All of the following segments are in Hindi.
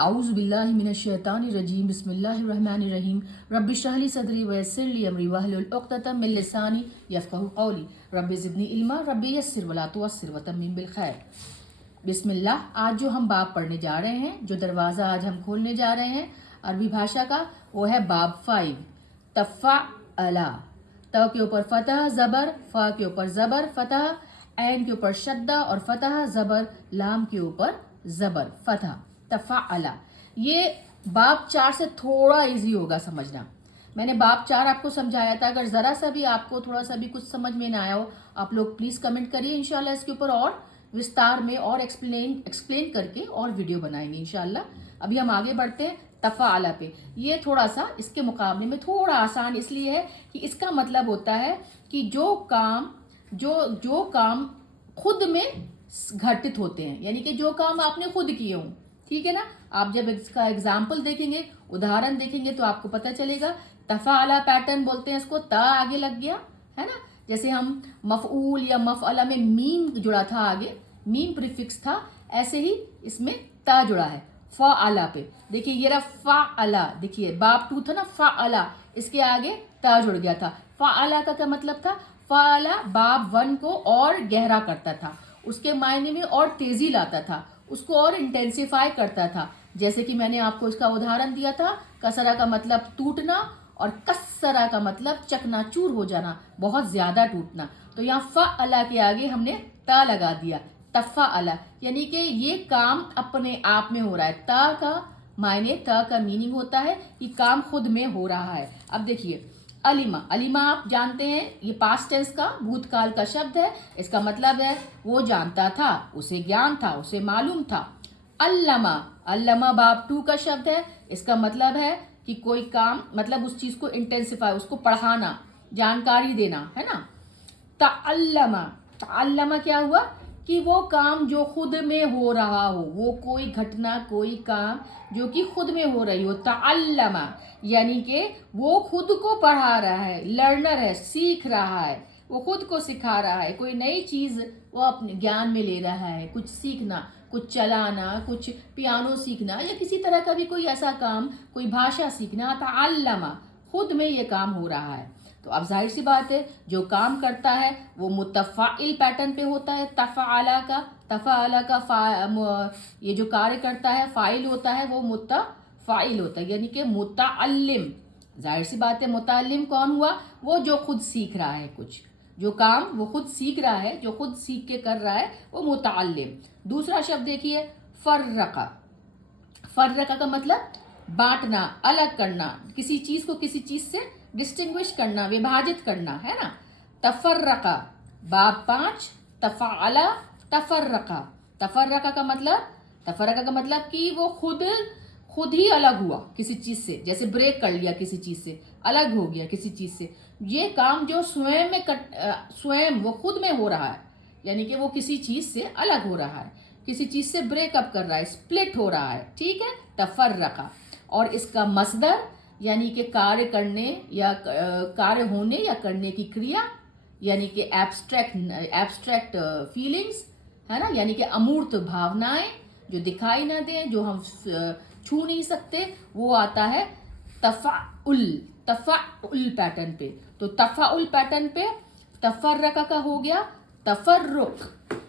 आऊज़ु बिल्लाहि मिनश शैतानिर रजीम बिस्मिल्लाहिर रहमानिर रहीम रब्बि इश्रह ली सदरी व यस्सिर ली अमरी वहलुल उक़दतम मिन लिसानी यफ़क़हू क़ौली रब्बि ज़िदनी इल्मा रब्बि यस्सिर वला तुअस्सिर व तम्मिम बिल खैर। बिस्मिल्लाह। आज जो हम बाब पढ़ने जा रहे हैं, जो दरवाज़ा आज हम खोलने जा रहे हैं अरबी भाषा का, वो है बाब 5 तफ़अला। त के ऊपर फतह ज़बर, फ़ा के ऊपर ज़बर फतह, ऐन के ऊपर शद्दा और फतह ज़बर, लाम के ऊपर ज़बर फतह, तफ़अला। ये बाब 4 से थोड़ा इजी होगा समझना। मैंने बाब 4 आपको समझाया था। अगर ज़रा सा भी आपको थोड़ा सा भी कुछ समझ में ना आया हो, आप लोग प्लीज़ कमेंट करिए। इंशाल्लाह इसके ऊपर और विस्तार में और एक्सप्लेन करके और वीडियो बनाएंगे इंशाल्लाह। अभी हम आगे बढ़ते हैं तफ़अला पे। ये थोड़ा सा इसके मुकाबले में थोड़ा आसान इसलिए है कि इसका मतलब होता है कि जो काम खुद में घटित होते हैं, यानी कि जो काम आपने खुद किए हों। ठीक है ना। आप जब इसका एग्जाम्पल देखेंगे, उदाहरण देखेंगे, तो आपको पता चलेगा। तफ़अला पैटर्न बोलते हैं इसको, ता आगे लग गया है ना। जैसे हम मफ़ऊल या मफ़अला में मीम जुड़ा था, आगे मीम प्रीफिक्स था, ऐसे ही इसमें ता जुड़ा है फ़अला पे। देखिए ये रहा फ़अला, देखिए बाब 2 था ना फ़अला, इसके आगे ता जुड़ गया था। फ़अला का क्या मतलब था? फ़अला बाब 1 को और गहरा करता था, उसके मायने में और तेजी लाता था, उसको और इंटेंसिफाई करता था। जैसे कि मैंने आपको इसका उदाहरण दिया था, कसरा का मतलब टूटना और कस्सरा का मतलब चकनाचूर हो जाना, बहुत ज्यादा टूटना। तो यहाँ फ़अला के आगे हमने ता लगा दिया, तफ़अला, यानी कि ये काम अपने आप में हो रहा है। ता का मायने, ता का मीनिंग होता है कि काम खुद में हो रहा है। अब देखिए अलिमा, अलिमा आप जानते हैं, ये पास्ट टेंस का, भूतकाल का शब्द है। इसका मतलब है वो जानता था, उसे ज्ञान था, उसे मालूम था। अल्लमा, अल्लमा बाब 2 का शब्द है। इसका मतलब है कि कोई काम, मतलब उस चीज को इंटेंसिफाई, उसको पढ़ाना, जानकारी देना, है ना। तअल्लमा, तअल्लमा क्या हुआ कि वो काम जो खुद में हो रहा हो, वो कोई घटना, कोई काम जो कि खुद में हो रही हो, तअल्लमा, यानी कि वो खुद को पढ़ा रहा है, लर्नर है, सीख रहा है, वो खुद को सिखा रहा है, कोई नई चीज वो अपने ज्ञान में ले रहा है, कुछ सीखना, कुछ चलाना, कुछ पियानो सीखना, या किसी तरह का भी कोई ऐसा काम, कोई भाषा सीखना, तअल्लमा, खुद में ये काम हो रहा है। तो अब जाहिर सी बात है, जो काम करता है वो मुतफ़ाइल पैटर्न पे होता है। तफ़अला का ये जो कार्य करता है फाइल होता है, वो मुतफ़ाइल होता है, यानी कि मुतअल्लिम। जाहिर सी बात है, मुतअल्लिम कौन हुआ? वो जो खुद सीख रहा है, कुछ जो काम वो खुद सीख रहा है, जो खुद सीख के कर रहा है, वो मुतअल्लिम। दूसरा शब्द देखिए फ़र्रक़ा। फ़र्रक़ा का मतलब बांटना, अलग करना, किसी चीज को किसी चीज से डिस्टिंग्विश करना, विभाजित करना, है ना। तफ़र्रक़ा बाब 5 तफ़अला तफ़र्रक़ा। तफ़र्रक़ा का मतलब कि वो खुद ही अलग हुआ किसी चीज से, जैसे ब्रेक कर लिया, किसी चीज से अलग हो गया, किसी चीज से। ये काम जो स्वयं वो खुद में हो रहा है, यानी कि वो किसी चीज से अलग हो रहा है, किसी चीज से ब्रेकअप कर रहा है, स्प्लिट हो रहा है। ठीक है, तफ़र्रक़ा। और इसका मसदर, यानी कि कार्य करने या कार्य होने या करने की क्रिया, यानी कि एब्स्ट्रैक्ट फीलिंग्स, है ना, यानी कि अमूर्त भावनाएं जो दिखाई ना दें, जो हम छू नहीं सकते, वो आता है तफ़अउल पैटर्न पे। तो तफ़अउल पैटर्न पे तफ़र्रक़ा का हो गया तफ़र्रुक़।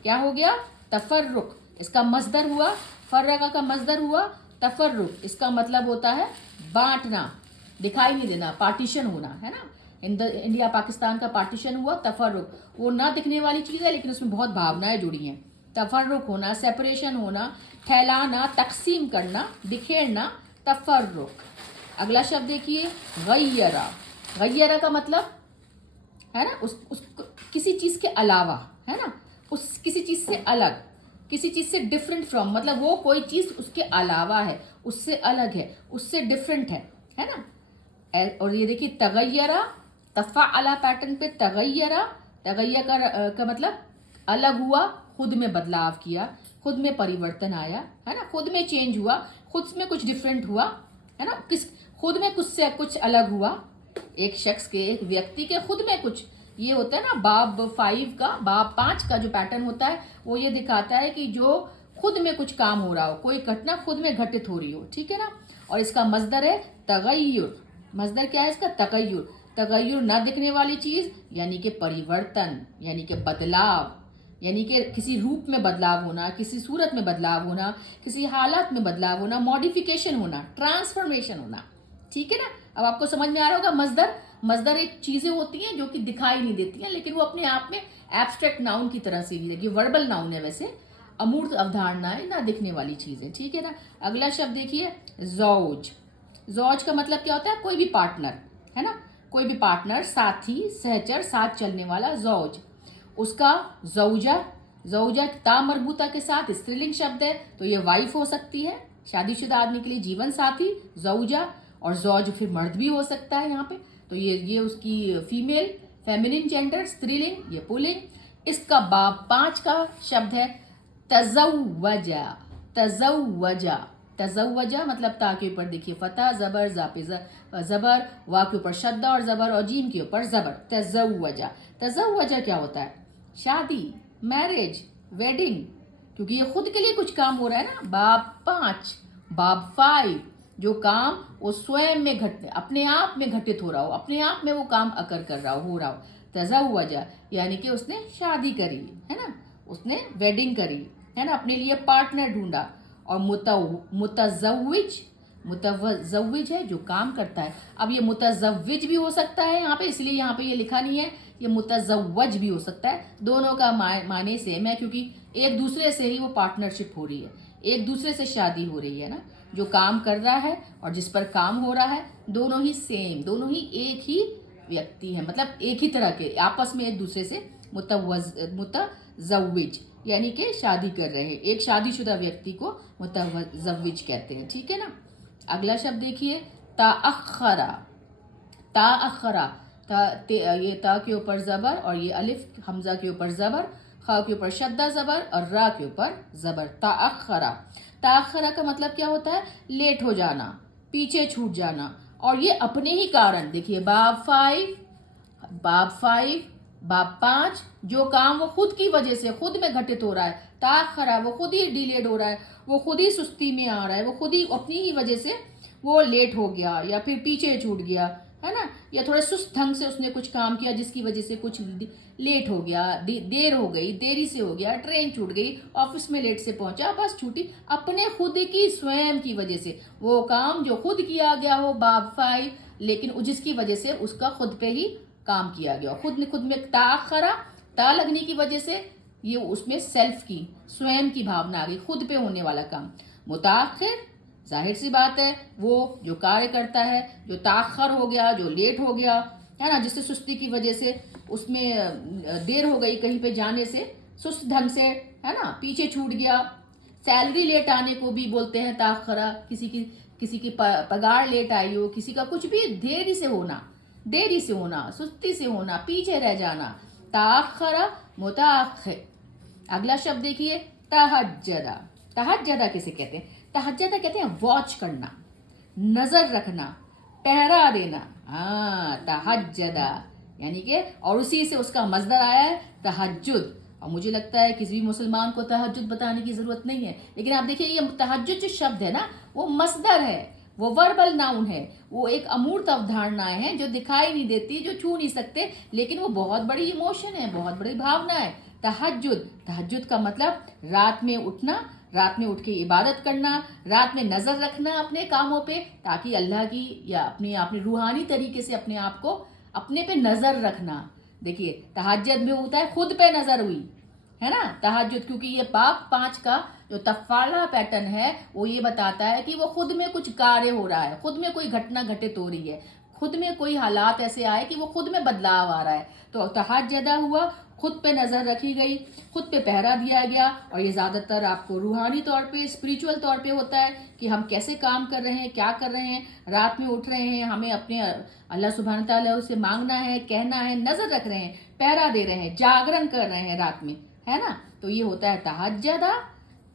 क्या हो गया? तफ़र्रुक़। इसका मसदर हुआ, फ़र्रक़ा का मसदर हुआ तफ़र्रुक़। इसका मतलब होता है बांटना, दिखाई नहीं देना, पार्टीशन होना, है ना। इंडिया पाकिस्तान का पार्टीशन हुआ, तफ़र्रुक़। वो ना दिखने वाली चीज़ है, लेकिन उसमें बहुत भावनाएं जुड़ी हैं। तफ़र्रुक़ होना, सेपरेशन होना, फैलाना, तकसीम करना, बिखेरना, तफ़र्रुक़। अगला शब्द देखिए गय्यरा। गय्यरा का मतलब है ना, उस किसी चीज़ के अलावा, है ना, उस किसी चीज़ से अलग, किसी चीज़ से डिफरेंट फ्रॉम, मतलब वो कोई चीज़ उसके अलावा है, उससे अलग है, उससे डिफरेंट है ना। और ये देखिए तगय्यरा, तफ़अला पैटर्न पे तगय्यरा। तगय्यर का मतलब अलग हुआ, खुद में बदलाव किया, खुद में परिवर्तन आया, है ना, खुद में चेंज हुआ, खुद में कुछ डिफरेंट हुआ, है ना, खुद में कुछ से कुछ अलग हुआ। एक शख्स के, एक व्यक्ति के खुद में कुछ, ये होता है ना बाब 5 का, बाब 5 का जो पैटर्न होता है वो ये दिखाता है कि जो खुद में कुछ काम हो रहा हो, कोई घटना खुद में घटित हो रही हो, ठीक है ना। और इसका मजदर है तगय्युर। मजदर क्या है इसका? तगय्युर। तगय्युर ना दिखने वाली चीज यानी कि परिवर्तन, यानी कि बदलाव, यानी कि किसी रूप में बदलाव होना, किसी सूरत में बदलाव होना, किसी हालात में बदलाव होना, मॉडिफिकेशन होना, ट्रांसफॉर्मेशन होना, ठीक है ना। अब आपको समझ में आ रहा होगा मजदर। मजदर एक चीजें होती हैं जो कि दिखाई नहीं देती हैं, लेकिन वो अपने आप में एब्स्ट्रैक्ट नाउन की तरह से लगी, वर्बल नाउन है वैसे, अमूर्त अवधारणा है, ना दिखने वाली चीज है, ठीक है ना। अगला शब्द देखिए जौज। जौज का मतलब क्या होता है? कोई भी पार्टनर, है ना, कोई भी पार्टनर, साथी, सहचर, साथ चलने वाला, जौज। उसका जौजा, जौजा ता मरबूता के साथ स्त्रीलिंग शब्द है, तो ये वाइफ हो सकती है, शादीशुदा आदमी के लिए जीवन साथी, जौजा। और जौज फिर मर्द भी हो सकता है यहाँ पे, तो ये उसकी फीमेल, फेमिनिन जेंडर, स्त्रीलिंग, ये पुल्लिंग। इसका बाब 5 का शब्द है तज़व्वजा। तज़व्वजा, तज़व्वजा मतलब ता के ऊपर देखिए फतह, जबर, जा पे जबर, वा के ऊपर शद्दा और जबर, और जीम के ऊपर जबर, तज़व्वजा। तज़व्वजा क्या होता है? शादी, मैरिज, वेडिंग, क्योंकि ये खुद के लिए कुछ काम हो रहा है ना। बाब 5, बाब 5, जो काम वो स्वयं में अपने आप में घटित हो रहा हो, अपने आप में वो काम अकर कर रहा हो रहा हो। तज़व्वजा यानी कि उसने शादी करी, है ना, उसने वेडिंग करी, है ना, अपने लिए पार्टनर ढूंढा। और मुतज़व्विज, मुतज़व्विज है जो काम करता है। अब ये मुतज़व्विज भी हो सकता है यहाँ पे, इसलिए यहाँ पे ये लिखा नहीं है, ये मुतज़व्वज भी हो सकता है। दोनों का माने सेम है, क्योंकि एक दूसरे से ही वो पार्टनरशिप हो रही है, एक दूसरे से शादी हो रही है ना। जो काम कर रहा है और जिस पर काम हो रहा है, दोनों ही सेम, दोनों ही एक ही व्यक्ति है, मतलब एक ही तरह के, आपस में एक दूसरे से मुतज़व्विज यानी कि शादी कर रहे हैं। एक शादीशुदा व्यक्ति को मुतज़व्विज कहते हैं, ठीक है ना। अगला शब्द देखिए ताअख्खरा। ताअख्खरा, ये ता के ऊपर जबर और ये अलिफ हमजा के ऊपर जबर, खा के ऊपर शद्दा जबर और रा के ऊपर जबर, ताअख्खरा। ताअख्खरा का मतलब क्या होता है? लेट हो जाना, पीछे छूट जाना। और ये अपने ही कारण, देखिए बाब 5, बाब 5, बाब 5, जो काम वो खुद की वजह से खुद में घटित हो रहा है, ताअख्खरा वो खुद ही डिलेड हो रहा है, वो खुद ही सुस्ती में आ रहा है, वो खुद ही अपनी ही वजह से वो लेट हो गया या फिर पीछे छूट गया, है ना, या थोड़ा सुस्त ढंग से उसने कुछ काम किया जिसकी वजह से कुछ लेट हो गया, देर हो गई, देरी से हो गया, ट्रेन छूट गई, ऑफिस में लेट से पहुंचा, बस छूटी, अपने खुद की स्वयं की वजह से वो काम जो खुद किया गया हो, बाब 5, लेकिन जिसकी वजह से उसका खुद पे ही काम किया गया, खुद में ताअख्खरा, ता लगने की वजह से ये उसमें सेल्फ की, स्वयं की भावना आ गई, खुद पे होने वाला काम। मुताखिर, जाहिर सी बात है, वो जो कार्य करता है, जो ताखर हो गया, जो लेट हो गया, है ना, जिससे सुस्ती की वजह से उसमें देर हो गई कहीं पे जाने से, सुस्त ढंग से, है ना, पीछे छूट गया। सैलरी लेट आने को भी बोलते हैं ताखरा, किसी की पगार लेट आई हो, किसी का कुछ भी देरी से होना, सुस्ती से होना, पीछे रह जाना, ताखरा, मुताखिर। अगला शब्द देखिए तहज्जदा। तहज्जदा किसे कहते हैं? तहज्जदा कहते हैं वॉच करना, नजर रखना, पहरा देना। हाँ, तहज्जदा यानी कि, और उसी से उसका मजदर आया है तहज्जुद। और मुझे लगता है किसी भी मुसलमान को तहज्जुद बताने की जरूरत नहीं है, लेकिन आप देखिए ये तहज्जुद जो शब्द है ना, वो मसदर है, वो वर्बल नाउन है, वो एक अमूर्त अवधारणाएं हैं जो दिखाई नहीं देती, जो छू नहीं सकते, लेकिन वो बहुत बड़ी इमोशन है, बहुत बड़ी भावना है। तहज्जुद, तहज्जुद का मतलब रात में उठना, रात में उठ के इबादत करना, रात में नजर रखना अपने कामों पे, ताकि अल्लाह की या अपने रूहानी तरीके से अपने आप को, अपने पे नजर रखना। देखिए तहज्जुद में होता है खुद पे नजर हुई, है ना, तहज्जुद, क्योंकि ये बाब 5 का जो तफाला पैटर्न है वो ये बताता है कि वो खुद में कुछ कार्य हो रहा है, खुद में कोई घटना घटित हो रही है, खुद में कोई हालात ऐसे आए कि वो खुद में बदलाव आ रहा है। तो तहज्जुदा हुआ, खुद पे नज़र रखी गई, खुद पे पहरा दिया गया। और ये ज़्यादातर आपको रूहानी तौर पे, स्पिरिचुअल तौर पे होता है कि हम कैसे काम कर रहे हैं, क्या कर रहे हैं, रात में उठ रहे हैं, हमें अपने अल्लाह सुब्हान तआला से मांगना है, कहना है, नज़र रख रहे हैं, पहरा दे रहे हैं, जागरण कर रहे हैं रात में, है ना। तो ये होता है तहज्जुदा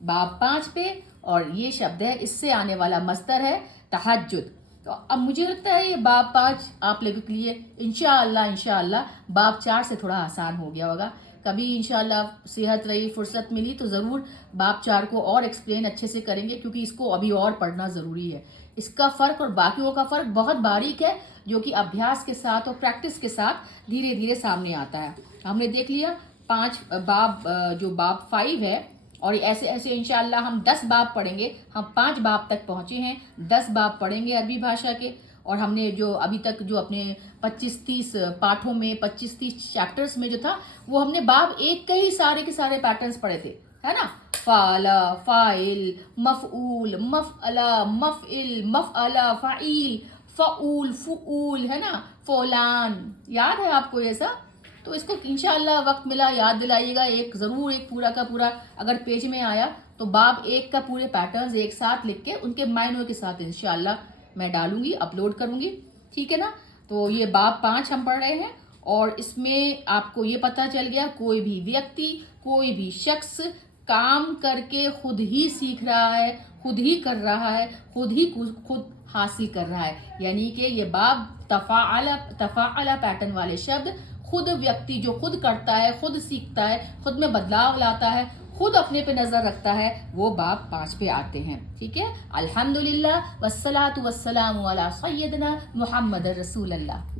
बाब 5 पे, और ये शब्द है, इससे आने वाला मस्तर है तहज्जुद। तो अब मुझे लगता है ये बाब 5 आप लोगों के लिए इंशाअल्लाह बाब 4 से थोड़ा आसान हो गया होगा। कभी इंशाल्लाह सेहत रही, फुर्सत मिली तो ज़रूर बाब 4 को और एक्सप्लेन अच्छे से करेंगे, क्योंकि इसको अभी और पढ़ना ज़रूरी है। इसका फ़र्क और बाकियों का फ़र्क बहुत बारीक है, जो कि अभ्यास के साथ और प्रैक्टिस के साथ धीरे धीरे सामने आता है। हमने देख लिया 5 बाब, जो बाब 5 है, और ऐसे ऐसे इंशाल्लाह हम 10 बाब पढ़ेंगे। हम 5 बाब तक पहुँचे हैं, 10 बाब पढ़ेंगे अरबी भाषा के। और हमने जो अभी तक जो अपने 25-30 पाठों में 25-30 चैप्टर्स में जो था, वो हमने बाब 1 के ही सारे के सारे पैटर्न्स पढ़े थे, है ना। फ़ाला, फ़ाइल, मफ़ऊल, मफ़अला, मफ़इल, मफ़अला, फ़ाइल, फ़ऊल, फ़ुऊल, है ना, फ़ौलान। याद है आपको ये सब? तो इसको इंशाल्लाह वक्त मिला याद दिलाइएगा। एक ज़रूर एक पूरा का पूरा अगर पेज में आया तो बाब 1 का पूरे पैटर्न्स एक साथ लिख के उनके मायनों के साथ इंशाल्लाह मैं डालूंगी, अपलोड करूंगी, ठीक है ना। तो ये बाब 5 हम पढ़ रहे हैं, और इसमें आपको ये पता चल गया कोई भी व्यक्ति, कोई भी शख्स काम करके खुद ही सीख रहा है, खुद ही कर रहा है, खुद हासिल कर रहा है। यानी कि ये बाब तफ़ाअला पैटर्न वाले शब्द, खुद व्यक्ति जो खुद करता है, खुद सीखता है, खुद में बदलाव लाता है, खुद अपने पे नज़र रखता है, वो बाब 5 पे आते हैं, ठीक है। अल्हम्दुलिल्लाह वस्सलातु वस्सलामु अला सय्यदना मुहम्मद रसूलुल्लाह।